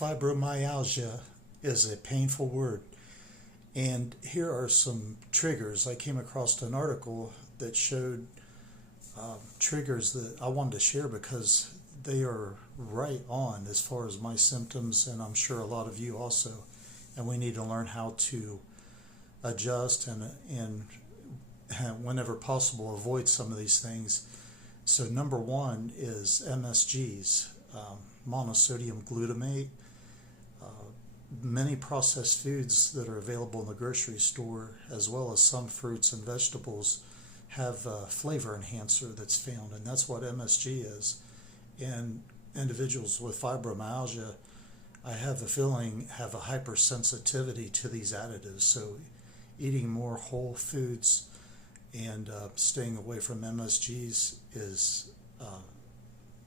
Fibromyalgia is a painful word. And here are some triggers. I came across an article that showed triggers that I wanted to share because they are right on as far as my symptoms, and I'm sure a lot of you also. And we need to learn how to adjust and whenever possible, avoid some of these things. So number one is MSGs, monosodium glutamate. Many processed foods that are available in the grocery store, as well as some fruits and vegetables, have a flavor enhancer that's found, and that's what MSG is. And individuals with fibromyalgia, I have a feeling, have a hypersensitivity to these additives. So eating more whole foods and staying away from MSGs is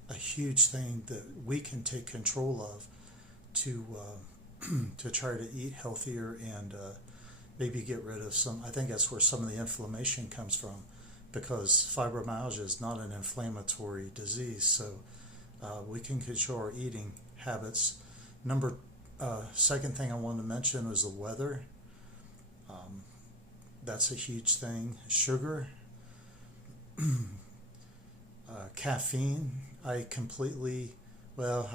a huge thing that we can take control of to to try to eat healthier and maybe get rid of some. I think that's where some of the inflammation comes from, because fibromyalgia is not an inflammatory disease. So we can control our eating habits. Second thing I wanted to mention was the weather. That's a huge thing. Sugar, caffeine. I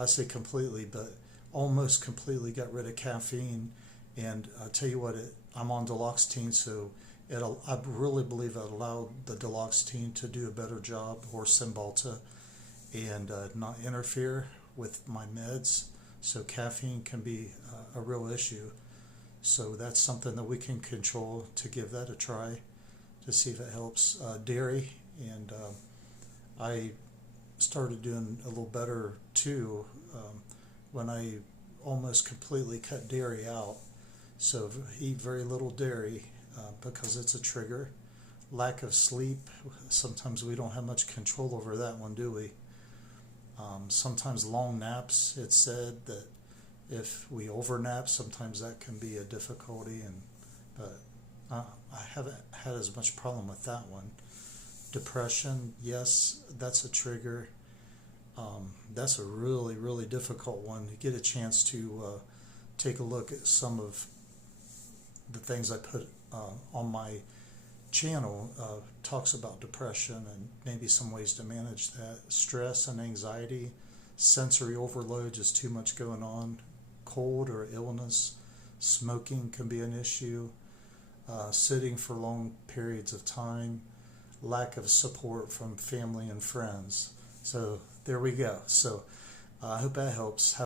say completely, but almost completely got rid of caffeine. And I'll tell you what, I'm on duloxetine, so I really believe it allowed the duloxetine to do a better job, or Cymbalta, and not interfere with my meds. So caffeine can be a real issue. So that's something that we can control, to give that a try to see if it helps. Dairy, and I started doing a little better too when I almost completely cut dairy out. So eat very little dairy because it's a trigger. Lack of sleep, sometimes we don't have much control over that one, do we? Sometimes long naps, it's said that if we overnap, sometimes that can be a difficulty, but I haven't had as much problem with that one. Depression, yes, that's a trigger. That's a really, really difficult one. To get a chance to take a look at some of the things I put on my channel, talks about depression and maybe some ways to manage that. Stress and anxiety, sensory overload, just too much going on, cold or illness, smoking can be an issue, sitting for long periods of time, lack of support from family and friends. So there we go. So I hope that helps.